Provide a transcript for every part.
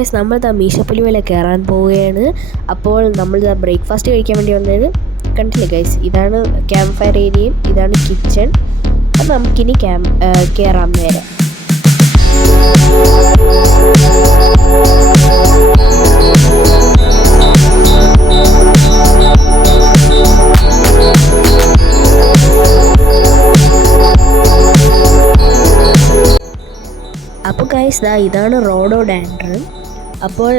Guys നമ്മൾ മീശപ്പുലിമല കയറാൻ പോവുകയാണ്. അപ്പോൾ നമ്മൾ ബ്രേക്ക്ഫാസ്റ്റ് കഴിക്കാൻ വേണ്ടി വന്നത് കണ്ടില്ലേ ഗൈസ്. ഇതാണ് ക്യാമ്പ് ഫയർ ഏരിയയും ഇതാണ് കിച്ചൺ. അപ്പം നമുക്കിനി കയറാം നേരെ. അപ്പോൾ ഗൈസ് ഇതാണ് റോഡോഡാൻഡ്രൻ. അപ്പോൾ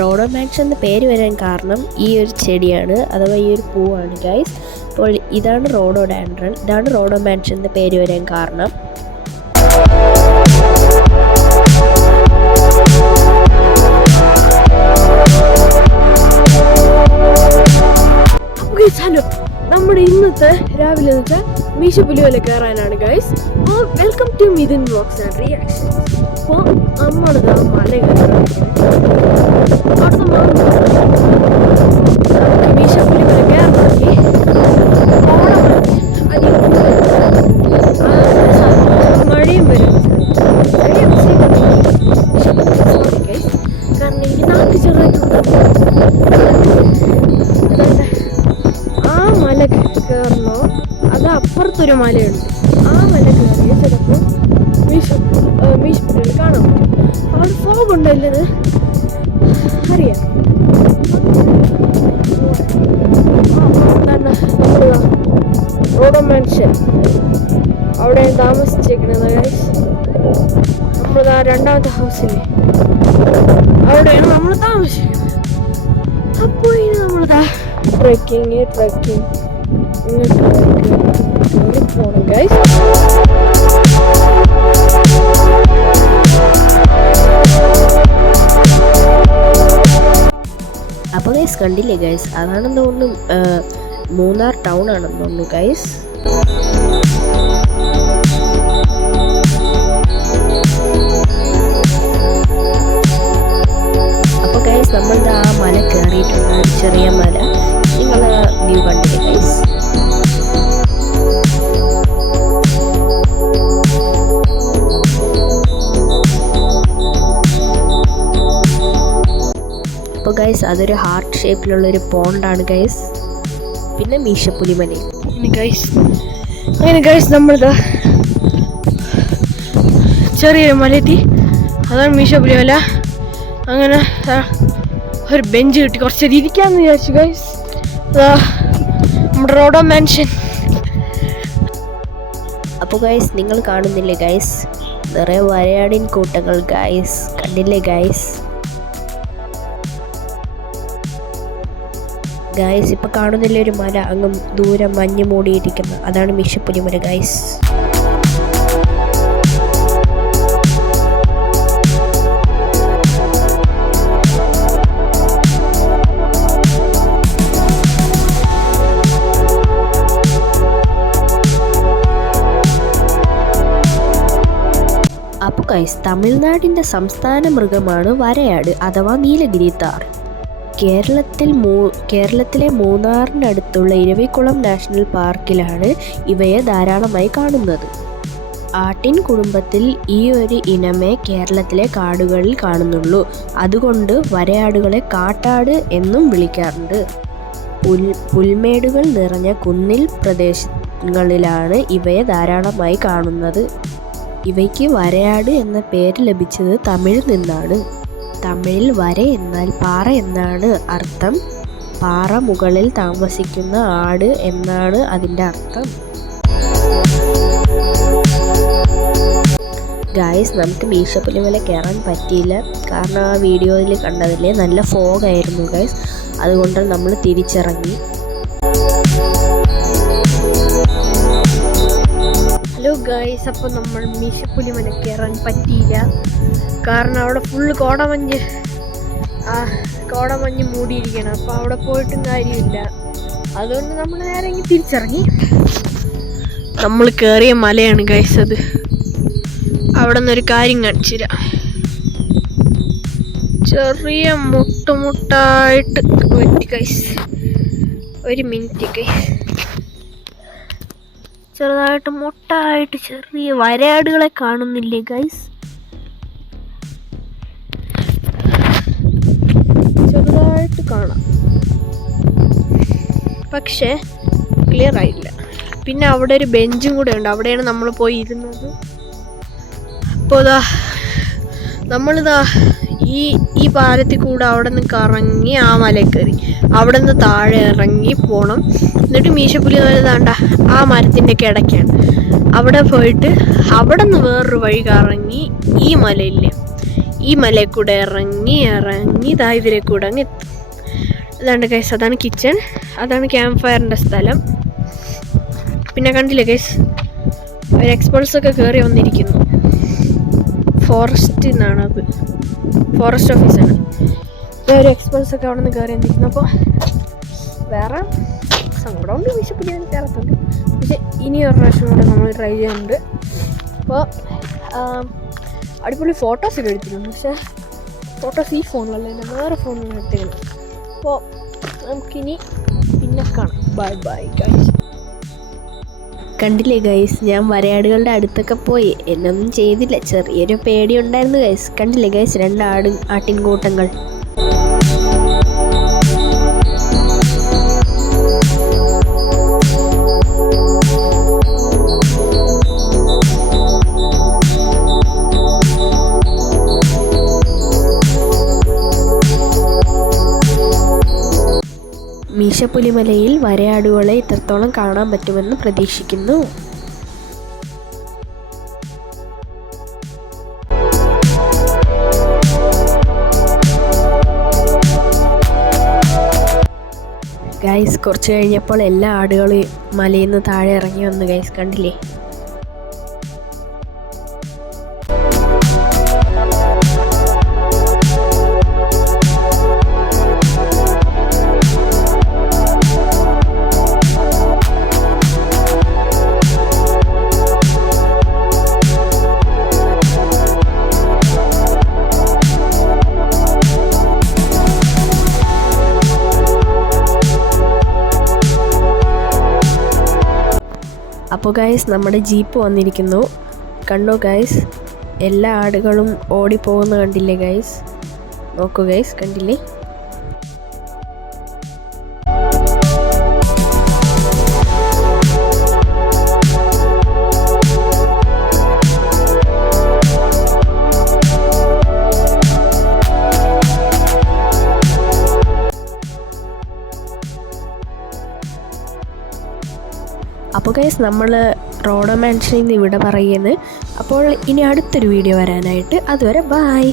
റോഡോമാക്സ് എന്ന പേര് വരാൻ കാരണം ഈ ഒരു ചെടിയാണ്, അഥവാ ഈ ഒരു പൂവാണ് ഗൈസ്. അപ്പോൾ ഇതാണ് റോഡോഡാൻഡ്രൻ, ഇതാണ് റോഡോമാക്സ് എന്ന പേര് വരാൻ കാരണം. ഹലോ, നമ്മുടെ ഇന്നത്തെ രാവിലെ മീശപ്പുലിമല കയറാനാണ് ഗൈസ്. അപ്പോൾ welcome to Mithun vlogs and reactions. അപ്പോൾ നമ്മളിതാ മല കയറാൻ മീശപ്പുലിമല കയറണമെങ്കിൽ മഴയും വരും. കാരണം എനിക്ക് നാട്ടിൽ ചെറുതായിട്ടുണ്ട്. ആ മല കയറണോ അത് അപ്പുറത്തൊരു മലയുണ്ട്, ആ മല കയറിയ ചിലപ്പോൾ മീശപ്പുലിമല കാണാൻ പറ്റും. അവിടെ ഫോഗ് ഉണ്ടല്ലത് അറിയാം. റോഡോമാൻഷൻ അവിടെ താമസിച്ചേക്കണത് ഗൈസ്. നമ്മളിതാ രണ്ടാമത്തെ ഹൗസില്ലേ അവിടെയാണ് നമ്മൾ താമസിക്കുന്നത്. അപ്പോൾ ഇനി നമ്മളിതാ ട്രെക്കിങ് ഇങ്ങോട്ട് പോകണം ഗൈസ്. അപ്പോൾ ഗൈസ് കണ്ടില്ലേ ഗൈസ്, അതാണെന്ന് തോന്നുന്നു മൂന്നാർ ടൗൺ ആണെന്ന് തോന്നുന്നു ഗൈസ്. അപ്പോൾ ഗൈസ് നമ്മളുടെ ആ മല കയറിയിട്ടുണ്ട്, ചെറിയ മല. നിങ്ങൾ വ്യൂ കണ്ടില്ലേ ഗൈസ്. അപ്പോൾ ഗൈസ് അതൊരു ഹാർട്ട് ഷേപ്പിലുള്ളൊരു പോണ്ടാണ് ഗൈസ്. പിന്നെ മീശപ്പുലിമലയും അങ്ങനെ ഗൈസ് നമ്മളിതാ ചെറിയൊരു മലയെത്തി, അതാണ് മീശപ്പുലിമല. അങ്ങനെ ഒരു ബെഞ്ച് കിട്ടി, കുറച്ചേരം ഇരിക്കാമെന്ന് വിചാരിച്ചു ഗൈസ്. നമ്മുടെ റോഡോമാൻഷൻ. അപ്പോൾ ഗൈസ് നിങ്ങൾ കാണുന്നില്ലേ ഗൈസ്, നിറയെ വരയാടിൻ കൂട്ടങ്ങൾ ഗൈസ്. കണ്ടില്ലേ ഗൈസ്. ഗൈസ് ഇപ്പം കാണുന്നില്ല ഒരു മല അങ്ങ് ദൂരം മഞ്ഞ് മൂടിയിരിക്കുന്ന, അതാണ് മീശപ്പുലിമല ഗൈസ്. അപ്പോൾ ഗൈസ് തമിഴ്നാടിൻ്റെ സംസ്ഥാന മൃഗമാണ് വരയാട് അഥവാ നീലഗിരി താർ. കേരളത്തിലെ മൂന്നാറിനടുത്തുള്ള ഇരവികുളം നാഷണൽ പാർക്കിലാണ് ഇവയെ ധാരാളമായി കാണുന്നത്. ആട്ടിൻ കുടുംബത്തിൽ ഈ ഒരു ഇനമേ കേരളത്തിലെ കാടുകളിൽ കാണുന്നുള്ളൂ. അതുകൊണ്ട് വരയാടുകളെ കാട്ടാട് എന്നും വിളിക്കാറുണ്ട്. പുൽമേടുകൾ നിറഞ്ഞ കുന്നിൽ പ്രദേശങ്ങളിലാണ് ഇവയെ ധാരാളമായി കാണുന്നത്. ഇവയ്ക്ക് വരയാട് എന്ന പേര് ലഭിച്ചത് തമിഴിൽ നിന്നാണ്. തമിഴിൽ വര എന്നാൽ പാറ എന്നാണ് അർത്ഥം. പാറ മുകളിൽ താമസിക്കുന്ന ആട് എന്നാണ് അതിൻ്റെ അർത്ഥം. ഗായ്സ് നമുക്ക് മീശപ്പുലിമല കയറാൻ പറ്റിയില്ല, കാരണം ആ വീഡിയോയിൽ കണ്ടതില്ലേ നല്ല ഫോഗായിരുന്നു ഗായ്സ്. അതുകൊണ്ട് നമ്മൾ തിരിച്ചിറങ്ങി. ഹലോ ഗൈസ്, അപ്പോൾ നമ്മൾ മീശപ്പുലിമല കയറാൻ പറ്റിയില്ല, കാരണം അവിടെ ഫുള്ള് കോടമഞ്ഞ് മൂടിയിരിക്കണം. അപ്പോൾ അവിടെ പോയിട്ടും കാര്യമില്ല. അതുകൊണ്ട് നമ്മൾ നേരെ തിരിച്ചിറങ്ങി. നമ്മൾ കയറിയ മലയാണ് ഗൈസ് അത്. അവിടെ നിന്നൊരു കാര്യം കാണിച്ചു തരാം. ചെറിയ മുട്ടായിട്ട് പറ്റി ഗൈസ്. ഒരു മിനിറ്റ് ഗൈസ്. ചെറുതായിട്ട് മുട്ടായിട്ട് ചെറിയ വരയാടുകളെ കാണുന്നില്ലേ ഗൈസ്. പക്ഷേ ക്ലിയർ ആയില്ല. പിന്നെ അവിടെ ഒരു ബെഞ്ചും കൂടെ ഉണ്ട്, അവിടെയാണ് നമ്മൾ പോയി ഇരുന്നത്. അപ്പോൾ നമ്മളിതാ ഈ പാലത്തിൽ കൂടെ അവിടെ നിന്ന് കറങ്ങി ആ മലയിൽ കയറി, അവിടെ നിന്ന് താഴെ ഇറങ്ങി പോകണം. എന്നിട്ട് മീശപ്പുലി വലുതാണ്ട ആ മരത്തിൻ്റെ ഒക്കെ ഇടയ്ക്കാണ്. അവിടെ പോയിട്ട് അവിടെ നിന്ന് വേറൊരു വഴി കറങ്ങി ഈ മലയില്ലേ, ഈ മലയിൽ കൂടെ ഇറങ്ങി ഇതാ ഇതിലെ കൂടെ അങ്ങ് എത്തും. അതാണ് ഗൈസ്, അതാണ് കിച്ചൺ, അതാണ് ക്യാമ്പ് ഫയറിൻ്റെ സ്ഥലം. പിന്നെ കണ്ടില്ലേ ഗൈസ്, ഒരു എക്സ്പൾസൊക്കെ കയറി വന്നിരിക്കുന്നു. ഫോറസ്റ്റിൽ നിന്നാണത്, ഫോറസ്റ്റ് ഓഫീസാണ്. ഒരു എക്സ്പൾസൊക്കെ അവിടെ നിന്ന് കയറി വന്നിരിക്കുന്നു. അപ്പോൾ വേറെ സങ്കടമുണ്ട്, വിശപ്പിന് കയറത്തുണ്ട്. പക്ഷെ ഇനി ഒരു പ്രാവശ്യം കൂടെ നമ്മൾ ട്രൈ ചെയ്യുന്നുണ്ട്. അപ്പോൾ അടിപൊളി ഫോട്ടോസൊക്കെ എടുത്തിട്ടുണ്ട്. പക്ഷേ ഫോട്ടോസ് ഈ ഫോണിലല്ല, എൻ്റെ വേറെ ഫോണിലാണ് എടുത്തിരുന്നത്. അപ്പോൾ നമുക്കിനി പിന്നെ കാണാം. Bye bye guys. കണ്ടില്ലേ ഗൈസ്, ഞാൻ വരയാടുകളുടെ അടുത്തൊക്കെ പോയി, എന്നൊന്നും ചെയ്തില്ല, ചെറിയൊരു പേടി ഉണ്ടായിരുന്നു ഗൈസ്. കണ്ടില്ലേ ഗൈസ്, 2 ആട്ടിൻകൂട്ടങ്ങൾ. മീശപ്പുലിമലയിൽ വരയാടുകളെ ഇത്രത്തോളം കാണാൻ പറ്റുമെന്ന് പ്രതീക്ഷിക്കുന്നു. ഗൈസ്, കുറച്ച് കഴിഞ്ഞപ്പോൾ എല്ലാ ആടുകളും മലയിൽ നിന്ന് താഴെ ഇറങ്ങി വന്നു ഗൈസ്, കണ്ടില്ലേ. അപ്പോൾ ഗൈസ്, നമ്മുടെ ജീപ്പ് വന്നിരിക്കുന്നു. കണ്ടോ ഗൈസ്, എല്ലാ ആടുകളും ഓടിപ്പോകുന്ന കണ്ടില്ലേ ഗൈസ്. നോക്കൂ ഗൈസ്, കണ്ടില്ലേ. അപ്പോൾ ഗൈസ്, നമ്മൾ റോഡോ മാൻഷനിൽ നിന്ന് ഇവിടെ പറയുന്നത്. അപ്പോൾ ഇനി അടുത്തൊരു വീഡിയോ വരാനായിട്ട്, അതുവരെ ബൈ.